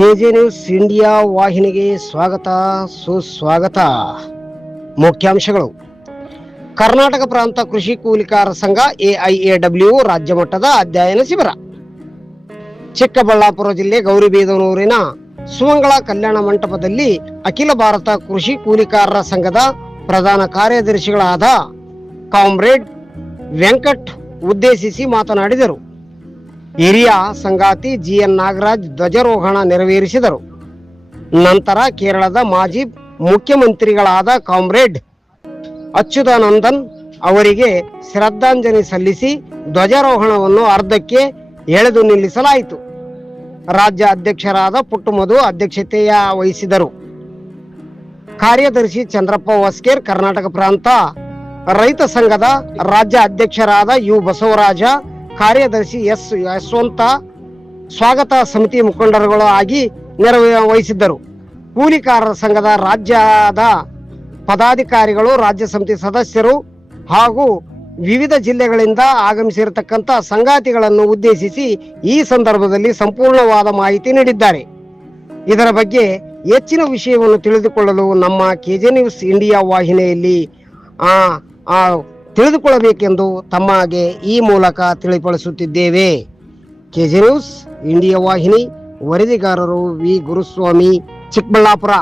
K J news India ವಾಹಿನಿಗೆ ಸ್ವಾಗತ ಸುಸ್ವಾಗತ. ಮುಖ್ಯಾಂಶಗಳು. ಕರ್ನಾಟಕ ಪ್ರಾಂತ ಕೃಷಿ ಕೂಲಿಕಾರ ಸಂಘ ಎಐಎಡಬ್ಲ್ಯೂ ರಾಜ್ಯ ಮಟ್ಟದ ಅಧ್ಯಯನ ಶಿಬಿರ. ಚಿಕ್ಕಬಳ್ಳಾಪುರ ಜಿಲ್ಲೆ ಗೌರಿಬಿದನೂರಿನ ಸುಮಂಗಳ ಕಲ್ಯಾಣ ಮಂಟಪದಲ್ಲಿ ಅಖಿಲ ಭಾರತ ಕೃಷಿ ಕೂಲಿಕಾರರ ಸಂಘದ ಪ್ರಧಾನ ಕಾರ್ಯದರ್ಶಿಗಳಾದ ಕಾಮ್ರೇಡ್ ವೆಂಕಟ್ ಉದ್ದೇಶಿಸಿ ಮಾತನಾಡಿದರು. ಹಿರಿಯ ಸಂಗಾತಿ ಜಿಎನ್ ನಾಗರಾಜ್ ಧ್ವಜಾರೋಹಣ ನೆರವೇರಿಸಿದರು. ನಂತರ ಕೇರಳದ ಮಾಜಿ ಮುಖ್ಯಮಂತ್ರಿಗಳಾದ ಕಾಮ್ರೇಡ್ ಅಚ್ಯುತಾನಂದನ್ ಅವರಿಗೆ ಶ್ರದ್ಧಾಂಜಲಿ ಸಲ್ಲಿಸಿ ಧ್ವಜಾರೋಹಣವನ್ನು ಅರ್ಧಕ್ಕೆ ಎಳೆದು ನಿಲ್ಲಿಸಲಾಯಿತು. ರಾಜ್ಯ ಅಧ್ಯಕ್ಷರಾದ ಪುಟ್ಟಮಧು ಅಧ್ಯಕ್ಷತೆಯ ವಹಿಸಿದರು. ಕಾರ್ಯದರ್ಶಿ ಚಂದ್ರಪ್ಪ ಹೊಸ್ಕೇರ್, ಕರ್ನಾಟಕ ಪ್ರಾಂತ ರೈತ ಸಂಘದ ರಾಜ್ಯ ಅಧ್ಯಕ್ಷರಾದ ಯು ಬಸವರಾಜ, ಕಾರ್ಯದರ್ಶಿ ಎಸ್ ಯಶವಂತ ಸ್ವಾಗತ ಸಮಿತಿ ಮುಖಂಡರುಗಳು ಆಗಿ ವಹಿಸಿದ್ದರು. ಕೂಲಿಕಾರರ ಸಂಘದ ರಾಜ್ಯದ ಪದಾಧಿಕಾರಿಗಳು, ರಾಜ್ಯ ಸಮಿತಿ ಸದಸ್ಯರು ಹಾಗೂ ವಿವಿಧ ಜಿಲ್ಲೆಗಳಿಂದ ಆಗಮಿಸಿರತಕ್ಕಂಥ ಸಂಗಾತಿಗಳನ್ನು ಉದ್ದೇಶಿಸಿ ಈ ಸಂದರ್ಭದಲ್ಲಿ ಸಂಪೂರ್ಣವಾದ ಮಾಹಿತಿ ನೀಡಿದ್ದಾರೆ. ಇದರ ಬಗ್ಗೆ ಹೆಚ್ಚಿನ ವಿಷಯವನ್ನು ತಿಳಿದುಕೊಳ್ಳಲು ನಮ್ಮ ಕೆಜೆ ನ್ಯೂಸ್ ಇಂಡಿಯಾ ವಾಹಿನಿಯಲ್ಲಿ ತಿಳಿದುಕೊಳ್ಳಬೇಕೆಂದು ತಮಗೆ ಈ ಮೂಲಕ ತಿಳಿಪಡಿಸುತ್ತಿದ್ದೇವೆ. ಕೆಜೆ ನ್ಯೂಸ್ ಇಂಡಿಯಾ ವಾಹಿನಿ ವರದಿಗಾರರು ವಿ ಗುರುಸ್ವಾಮಿ, ಚಿಕ್ಕಬಳ್ಳಾಪುರ.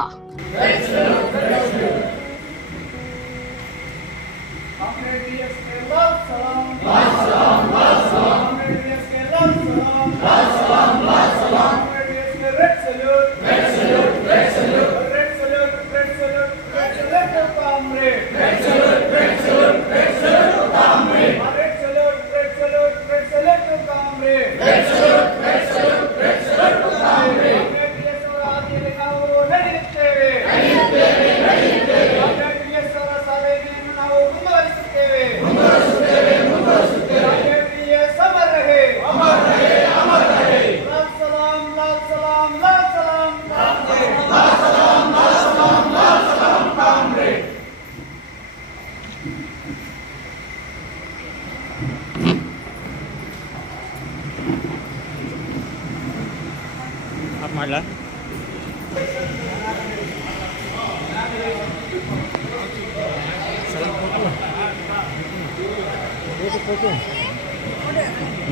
ಮಾಡಲ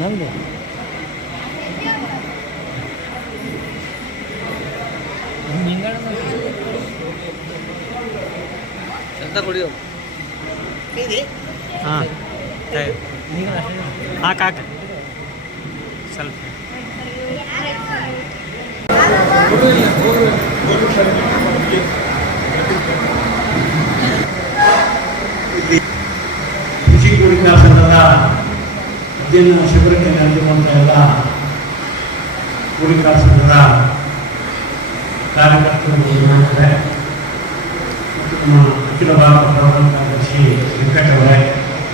ನಮ್ದು ಎಂತ ಕುಡಿಯೋ ಹಾಂ ಹಾಕ ಸ್ವಲ್ಪ ಕೃಷಿ ಕೂಲಿಕಾರ ಸಂಘದ ಅಧ್ಯಯನ ಶಿಬಿರಕ್ಕೆ ನಡೆದಿರುವಂಥ ಎಲ್ಲ ಕೂಲಿಕಾರ ಸಂಘದ ಕಾರ್ಯಕರ್ತರು ಮಾಡಿದ್ದಾರೆ. ಮತ್ತು ನಮ್ಮ ಅಖಿಲ ಭಾರತ ಪ್ರಧಾನ ಕಾರ್ಯದರ್ಶಿ ವೆಂಕಟ್ ಅವರೇ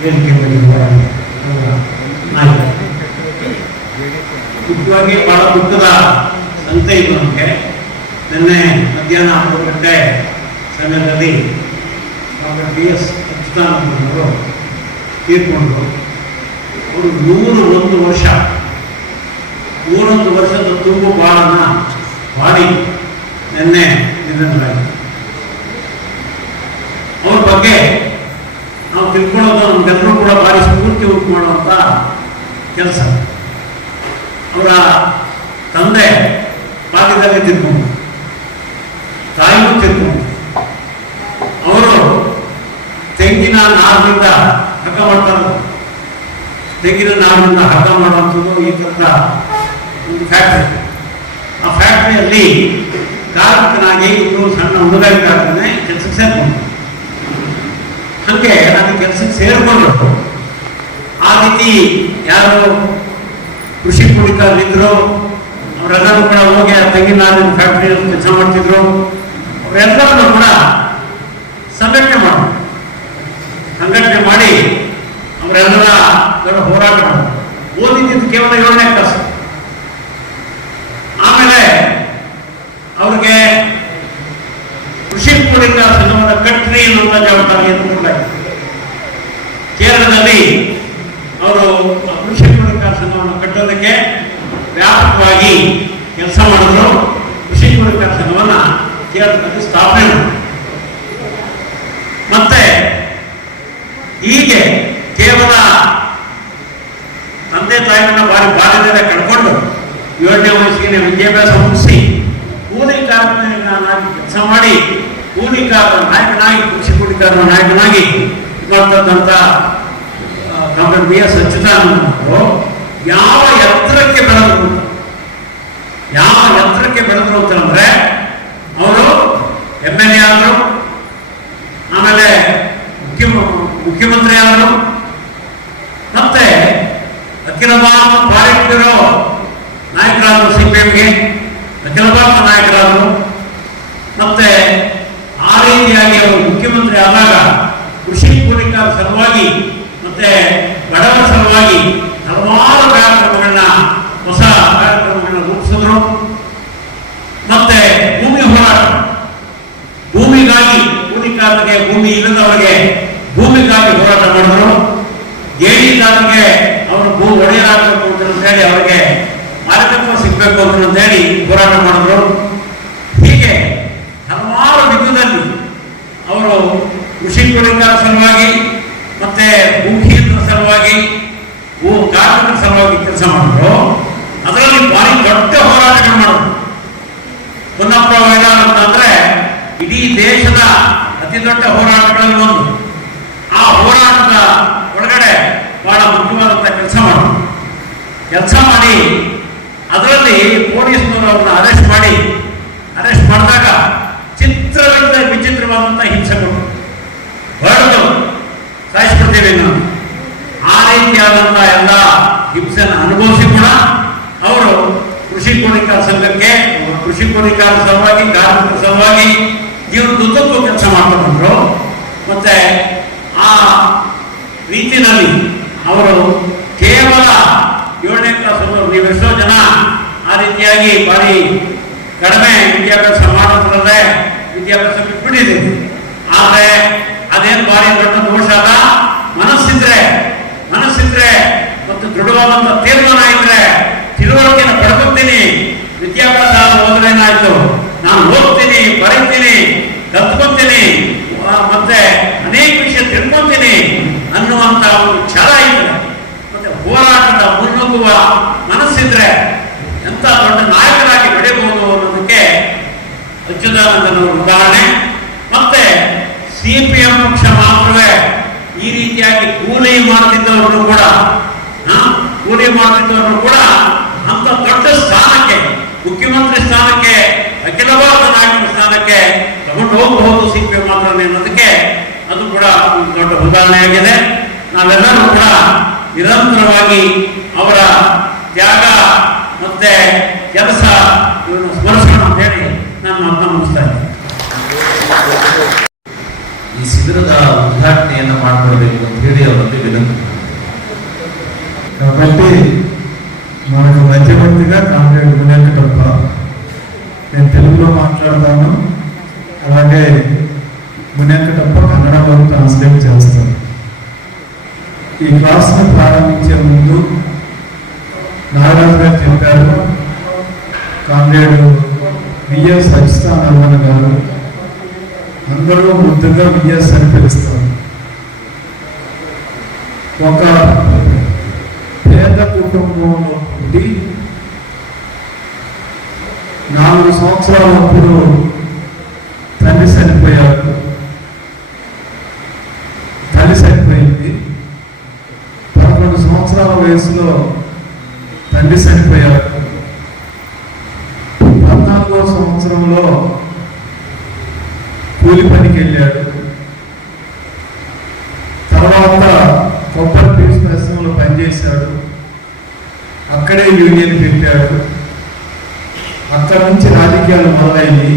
ವೇದಿಕೆ ಮೇಲೆ ನಾಯಕರು. ಮುಖ್ಯವಾಗಿ ಬಹಳ ದುಃಖದ ಸಂತೆ ಇದು ನಮಗೆ. ನಿನ್ನೆ ಮಧ್ಯಾಹ್ನ 3 ಗಂಟೆ ಸಮಯದಲ್ಲಿ ಡಾಕ್ಟರ್ ಡಿ ಎಸ್ ಅಚ್ಯುತಾನಂದನವರು ತೀರ್ಕೊಂಡ್ರು. ಅವರು 101 ವರ್ಷದ ತುಂಬು ಬಾಳನ್ನ ಬಾಡಿ ನಿನ್ನೆ ನಿಧನರಾಯಿತು. ಅವ್ರ ಬಗ್ಗೆ ನಾವು ತಿಳ್ಕೊಳ್ಳೋದು ನಮ್ಗೆಲ್ಲರೂ ಕೂಡ ಭಾರಿ ಸ್ಫೂರ್ತಿ ಉಂಟು ಮಾಡುವಂಥ ಕೆಲಸ. ಅವರ ತಂದೆ ಬಾಲ್ಯದಲ್ಲಿ ತಿರ್ಕೊಂಡು, ತಾಯಿಗೂ ತಿರ್ಕೊಂಡು, ಅವರು ತೆಂಗಿನ ನಾರಿನಿಂದ ಹಗ್ಗ ಮಾಡ್ತಾರೆ. ತೆಂಗಿನ ನಾರಿನಿಂದ ಹಗ್ಗ ಮಾಡುವಂಥದ್ದು ಈ ಥರದ ಒಂದು ಫ್ಯಾಕ್ಟ್ರಿ. ಆ ಫ್ಯಾಕ್ಟ್ರಿಯಲ್ಲಿ ಕಾರ್ಮಿಕನಾಗಿ ಇನ್ನೂ ಸಣ್ಣ ಹುಡುಗಾಗಿದ್ದಾಗಲೇ ಕೆಲಸಕ್ಕೆ ಸೇರ್ಕೊಂಡು, ಹಾಗೆ ನಾನು ಕೆಲಸಕ್ಕೆ ಸೇರಿಕೊಂಡು ಆ ರೀತಿ ಯಾರು ಕೃಷಿ ಕೂಲಿಕಾರರಿದ್ರು ಅವರೆಲ್ಲರೂ ಕೂಡ ಹೋಗಿ ತೆಂಗಿನ ನಾರಿನ ಫ್ಯಾಕ್ಟ್ರಿಯಲ್ಲಿ ಕೆಲಸ ಮಾಡ್ತಿದ್ರು. ಅವರೆಲ್ಲರನ್ನು ಕೂಡ ಸಂಘಟನೆ ಮಾಡಿ ಅವರೆಲ್ಲರ ದೊಡ್ಡ ಹೋರಾಟ ಮಾಡಿದ್ರು. ಓದಿದ್ದು ಕೇವಲ 7ನೇ ಕ್ಲಾಸ್. ಆಮೇಲೆ ಅವ್ರಿಗೆ ಕೃಷಿ ಕೂಲಿಕಾರ ಸಂಘವನ್ನು ಕಟ್ರಿ ಎನ್ನುವಂಥ ಜವಾಬ್ದಾರಿಯನ್ನು ಕೊಡಲಾಯಿತು. ಕೇರಳದಲ್ಲಿ ಅವರು ಕೃಷಿ ಕೂಲಿಕಾರ ಸಂಘವನ್ನು ಕಟ್ಟೋದಕ್ಕೆ ವ್ಯಾಪಕವಾಗಿ ಕೆಲಸ ಮಾಡಿದ್ರು. ಕೂಲಿಕಾರ ಸಂಘವನ್ನ ಕೇರಳದಲ್ಲಿ ಸ್ಥಾಪನೆ ಮಾಡಿದ್ರು. ಮತ್ತೆ ಹೀಗೆ ಕೇವಲ ತಂದೆ ತಾಯಿಯನ್ನ ಬಾಲ್ಯದಿಂದ ಕಳ್ಕೊಂಡು 7ನೇ ವಯಸ್ಸಿಗೆ ವಿದ್ಯಾಭ್ಯಾಸ ಮುಗಿಸಿ ಕೂಲಿ ಕಾರ್ಮಿಕನಾಗಿ ಕೆಲಸ ಮಾಡಿ ಕೂಲಿಕಾರರ ನಾಯಕನಾಗಿ, ಕೃಷಿ ಕೂಲಿಕಾರರ ನಾಯಕನಾಗಿ ಮಾಡ್ತಕ್ಕಂಥ ಡಾಕ್ಟರ್ BS ಅಚ್ಯುತಾನಂದರು ಯಾವ ಎತ್ತರಕ್ಕೆ ಬೆಳೆದ್ರು ಅಂತಂದ್ರೆ ಅವರು MLA ಆದರು, ಆಮೇಲೆ ಮುಖ್ಯಮಂತ್ರಿ ಆದರು, ಮತ್ತೆ ಅಖಿಲ ಭಾರತ ಪಾಲಿಟ್ ಬ್ಯೂರೋ ನಾಯಕರಾದರು, CPMಗೆ ಅಖಿಲ ಭಾರತ ನಾಯಕರಾದರು. ಮತ್ತೆ ಆ ರೀತಿಯಾಗಿ ಅವರು ಮುಖ್ಯಮಂತ್ರಿ ಆದಾಗ ಕೃಷಿ ಕೂಲಿಕಾರ ಸಲುವಾಗಿ ಮತ್ತೆ ಬಡವರ ಸಲುವಾಗಿ ಹಲವಾರು ಕಾರ್ಯಕ್ರಮಗಳನ್ನ, ಹೊಸ ಕಾರ್ಯಕ್ರಮಗಳನ್ನ ರೂಪಿಸಿದ್ರು. ಮತ್ತೆ ಭೂಮಿ ಹೋರಾಟ, ಭೂಮಿಗಾಗಿ ಕೂಲಿಕಾರರಿಗೆ, ಭೂಮಿ ಇಲ್ಲದವರಿಗೆ ಭೂಮಿಗಾಗಿ ಹೋರಾಟ ಮಾಡಿದ್ರು. ಗೇಣಿದಾರರಿಗೆ ಅವರು ಭೂ ಒಡೆಯರಾಗಬೇಕು ಅಂತ ಹೇಳಿ ಅವರಿಗೆ ಮಾಲೀಕತ್ವ ಸಿಗಬೇಕು ಅಂತ ಹೇಳಿ ಹೋರಾಟ ಮಾಡಿದ್ರು. ಹೀಗೆ ಹಲವಾರು ವಿಧದಲ್ಲಿ ಅವರು ಕೃಷಿ ಕೂಲಿಕಾರ ಸಲುವಾಗಿ ಮತ್ತೆ ಭೂಹೀನರ ಸಲುವಾಗಿ, ಭೂ ಕಾರ್ಮಿಕರ ಸಲುವಾಗಿ ಕೆಲಸ ಮಾಡಿದ್ರು. ಅದರಲ್ಲಿ ಭಾರಿ ದೊಡ್ಡ ಹೋರಾಟಗಳು ಮಾಡಿದ್ರು. ಪುನ್ನಪ್ಪ ವೈದಾನ ಅಂತಂದ್ರೆ ಇಡೀ ದೇಶದ ಅತಿ ದೊಡ್ಡ ಹೋರಾಟಗಳಲ್ಲಿ ಒಂದು. ಆ ಹೋರಾಟದ ಒಳಗಡೆ ಬಹಳ ಮುಖ್ಯವಾದಂಥ ಕೆಲಸ ಮಾಡಿ ಅದರಲ್ಲಿ ಪೊಲೀಸ್ನವರು ಅವ್ರನ್ನ ಅರೆಸ್ಟ್ ಮಾಡಿದಾಗ ಚಿತ್ರದಿಂದ ವಿಚಿತ್ರವಾದಂಥ ಹಿಂಸೆ ಕೊಟ್ಟರು, ಹೊರಡು ಸಾಯಿಸ್ಬಿಡ್ತೇವೆ ನಾವು. ಆ ರೀತಿಯಾದಂಥ ಎಲ್ಲ ಹಿಂಸೆಯನ್ನು ಅನುಭವಿಸಿ ಕೂಡ ಅವರು ಕೃಷಿ ಕೂಲಿಕಾರ ಸಂಘಕ್ಕೆ, ಕೃಷಿ ಕೂಲಿಕಾರ ಸಲುವಾಗಿ, ಕಾರ್ಮಿಕರ ಸಲುವಾಗಿ ಜೀವನದುದ್ದಕ್ಕೂ ಕೆಲಸ ಮಾಡ್ತಾ ಬಂದರು. ಮತ್ತೆ ಆ ರೀತಿಯಲ್ಲಿ ಅವರು ಕೇವಲ 7ನೇ ಕ್ಲಾಸ್ ನೀವು ಎಷ್ಟೋ ಜನ ಆ ರೀತಿಯಾಗಿ ಭಾರಿ ಕಡಿಮೆ ವಿದ್ಯಾಭ್ಯಾಸ ಮಾಡೋದ್ರಲ್ಲೇ ವಿದ್ಯಾಭ್ಯಾಸ ಬಿಟ್ಬಿಟ್ಟಿದ್ದೀವಿ. ಆದರೆ ಅದೇನು ಭಾರಿ ದೊಡ್ಡ ದೋಷ ಅಲ್ಲ. ಮನಸ್ಸಿದ್ರೆ ಮತ್ತು ದೃಢವಾದಂಥ ತೀರ್ಮಾನ ಇದ್ರೆ, ತಿಳುವಳಿಕೆಯನ್ನು ಪಡ್ಕೊತೀನಿ, ವಿದ್ಯಾಭ್ಯಾಸ ಹೋದ್ರೇನಾಯ್ತು, ನಾನು ಓದ್ತೀನಿ, ಬರೀತೀನಿ, ಕಲ್ತ್ಕೊತೀನಿ, ಮತ್ತೆ ಅನೇಕ ವಿಷಯ ತಿಳ್ಕೊಂತೀನಿ ಅನ್ನುವಂಥ ಒಂದು ಛಲ ಇದ್ರೆ, ಮತ್ತೆ ಹೋರಾಟದ ಮುನ್ನುಗ್ಗುವ ಮನಸ್ಸಿದ್ರೆ ಎಂಥ ದೊಡ್ಡ ನಾಯಕರಾಗಿ ಬೆಳೆಯಬಹುದು ಅನ್ನೋದಕ್ಕೆ ಅಚ್ಯುತಾನಂದನವರ ಉದಾಹರಣೆ. ಮತ್ತೆ CPM ಪಕ್ಷ ಮಾತ್ರವೇ ಈ ರೀತಿಯಾಗಿ ಕೂಲಿ ಮಾಡ್ತಿದ್ದವರು ಕೂಡ ಅಂತ ದೊಡ್ಡ ಸ್ಥಾನಕ್ಕೆ, ಮುಖ್ಯಮಂತ್ರಿ ಸ್ಥಾನಕ್ಕೆ, ಅಖಿಲ ಭಾರತ ನಾಯಕರ ಸ್ಥಾನಕ್ಕೆ ತಗೊಂಡು ಹೋಗಬಹುದು CPM ಮಾತ್ರ ಅನ್ನೋದಕ್ಕೆ ಅದು ಕೂಡ ಒಂದು ದೊಡ್ಡ ಉದಾಹರಣೆಯಾಗಿದೆ. ನಾವೆಲ್ಲರೂ ಕೂಡ ನಿರಂತರವಾಗಿ ಅವರ ತ್ಯಾಗ ಮತ್ತೆ ಕೆಲಸ ಇವನು ಸ್ಮರಿಸೋಣ ಅಂತ ಹೇಳಿ ನಾನು ಮಾತನ್ನು ಮುಗಿಸ್ತಾ ಇದ್ದೀನಿ. ಈ ಶಿಬಿರದ ಉದ್ಘಾಟನೆಯನ್ನು ಮಾಡಿಕೊಡ್ಬೇಕು ಅಂತ ಹೇಳಿ ಅವರಲ್ಲಿ వినంతి. కాబట్టి మనకు మధ్యవర్తిగా కామ్రేడ్ వెంకటప్ప, నేను తెలుగులో మాట్లాడతాను, అలాగే వెంకటప్ప కన్నడలో ట్రాన్స్లేట్ చేస్తాను. ఈ క్లాస్ను ప్రారంభించే ముందు నాగరాజు గారు చెప్పారు, కామ్రేడ్ VS అచ్యుతానందన్ గారు అందరూ ముద్దుగా VS అని పిలుస్తారు. ఒక పేద కుటుంబంలో పుట్టి 4 సంవత్సరాలప్పుడు తల్లి చనిపోయింది. 11 సంవత్సరాల వయసులో తండ్రి చనిపోయారు. 14వ సంవత్సరంలో కూలి పనికి వెళ్ళాడు. తర్వాత కొబ్బరి పీచు పరిశ్రమలో పనిచేశాడు. అక్కడే యూనియన్ పెట్టాడు. అక్కడ నుంచి రాజకీయాలు మొదలైంది.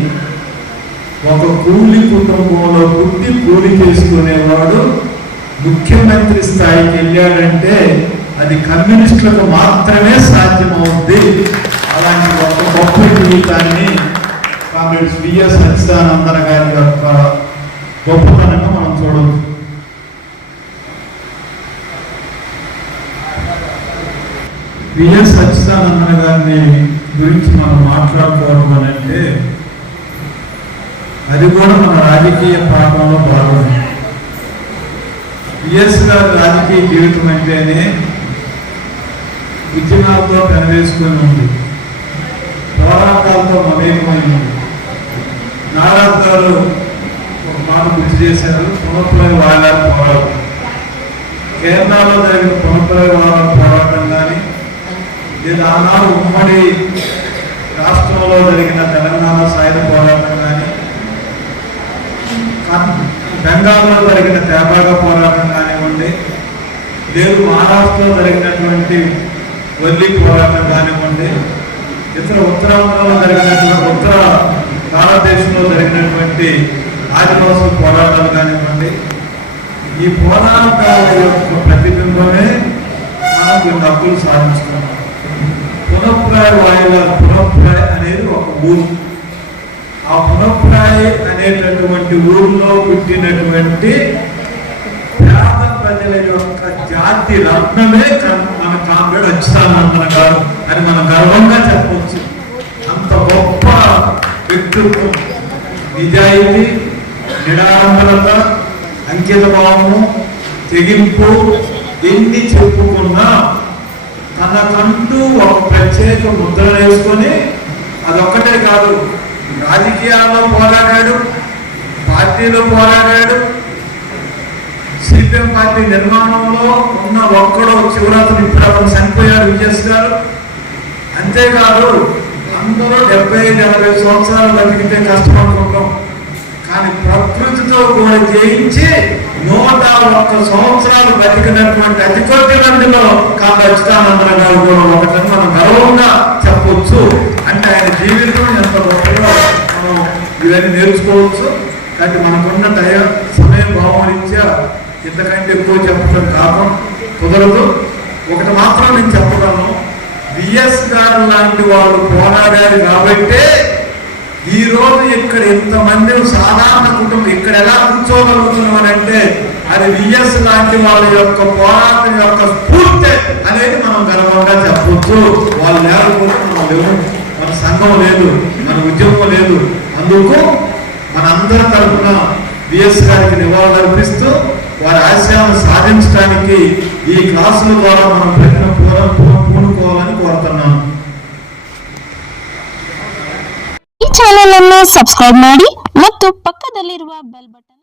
ఒక కూలి కుటుంబంలో పుట్టి కూలి చేసుకునేవాడు ముఖ్యమంత్రి స్థాయికి వెళ్ళాడంటే అది కమ్యూనిస్టులకు మాత్రమే సాధ్యమవుద్ది. అలాంటి ఒక గొప్ప జీవితాన్ని కామ్రేడ్ VS అచ్యుతానందన్ గారి యొక్క గొప్పతనంగా మనం చూడవచ్చు. VS అచ్యుతానందన్ గారిని గురించి మనం మాట్లాడుకోవడం అని అంటే అది కూడా మన రాజకీయ పాఠంలో భాగం. విఎస్ గారి రాజకీయ జీవితం అంటేనే ఉద్యమాలతో పెనవేసుకొని ఉంది, పోరాటాలతో మమేకమై ఉంది. నారాజ్ గారు ఒక మాట గుర్తు చేశారు, పునఃప్రయోగ పోరాటం. కేరళలో జరిగిన పునఃప్రయోగ పోరాటం కానీ, లేదా ఆనాడు ఉమ్మడి రాష్ట్రంలో జరిగిన తెలంగాణ సాయుధ పోరాటం కానీ, బెంగాల్లో జరిగిన త్యాగాల పోరాటం కానివ్వండి, లేదు మహారాష్ట్రలో జరిగినటువంటి వల్లి పోరాటం కానివ్వండి, ఇతర ఉత్తరాంధ్రలో జరిగినటువంటి ఉత్తర భారతదేశంలో జరిగినటువంటి ఆదివాసుల పోరాటాలు కానివ్వండి, ఈ పోరాటాల యొక్క ప్రతిబింబమే మనం కొన్ని హక్కులు సాధించుకున్నాం. పునఃప్రాయ అనేది ఒక ఊరు. ఆ పునఃప్రాయ అనేటటువంటి ఊరిలో పుట్టినటువంటి పేద ప్రజల యొక్క జాతి రత్నమే మన కామ్రేడ్ అచ్యుతానందన్ గారు అని మనం గర్వంగా చెప్పవచ్చు. అంత గొప్ప వ్యక్తిత్వం, నిజాయితీ, నిరాడంబరత, అంకితభావము, తెగింపు ఎన్ని చెప్పుకున్నా తనకంటూ ఒక ప్రత్యేక ముద్ర వేసుకొని, అదొక్కటే కాదు, రాజకీయాల్లో పోరాడాడు, పార్టీలో పోరాడాడు. సిపిఎం పార్టీ నిర్మాణంలో ఉన్న ఒక్కడో చివరాతను ఇప్పుడు అతను చనిపోయాడు విఎస్ గారు. అంతేకాదు అందరూ 70-80 సంవత్సరాలు బతికితే కష్టపడుకుంటాం, కానీ ప్రకృతితో కూడా జయించి 101 సంవత్సరాలు బతికినటువంటి అతి కొద్ది మందిలో అచ్యుతానందన్ గారు కూడా ఒకటని మనం గర్వంగా చెప్పవచ్చు. అంటే ఆయన జీవితం ఎంత గొప్పగా మనం ఇవన్నీ నేర్చుకోవచ్చు. కాబట్టి మనకున్న సమయం భావరించా ఇంతకంటే ఎక్కువ చెప్పడం కారణం కుదరదు. ఒకటి మాత్రం నేను చెప్పగలను, విఎస్ గారు లాంటి వాళ్ళు పోరాడారు కాబట్టే ఈ రోజు ఇక్కడ ఇంతమంది సాధారణ కుటుంబం ఇక్కడ ఎలా కూర్చోగలుగుతున్నాం అంటే అది విఎస్ లాంటి వాళ్ళ యొక్క పోరాటం యొక్క స్ఫూర్తి అనేది మనం గర్వంగా చెప్పవచ్చు. వాళ్ళు లేకపోతే మనం లేవు, మన సంఘం లేదు, మన ఉద్యమం లేదు. అందుకు మనందరి తరఫున విఎస్ గారికి నివాళులు అర్పిస్తూ వారి ఆశయాలను సాధించడానికి ఈ క్లాసుల ద్వారా మనం ప్రయత్నం పూనుకోవాలని కోరుతున్నాను. ಈ ಚಾನೆಲ್ ಅನ್ನು ಸಬ್ಸ್ಕ್ರೈಬ್ ಮಾಡಿ ಮತ್ತು ಪಕ್ಕದಲ್ಲಿರುವ ಬೆಲ್ ಬಟನ್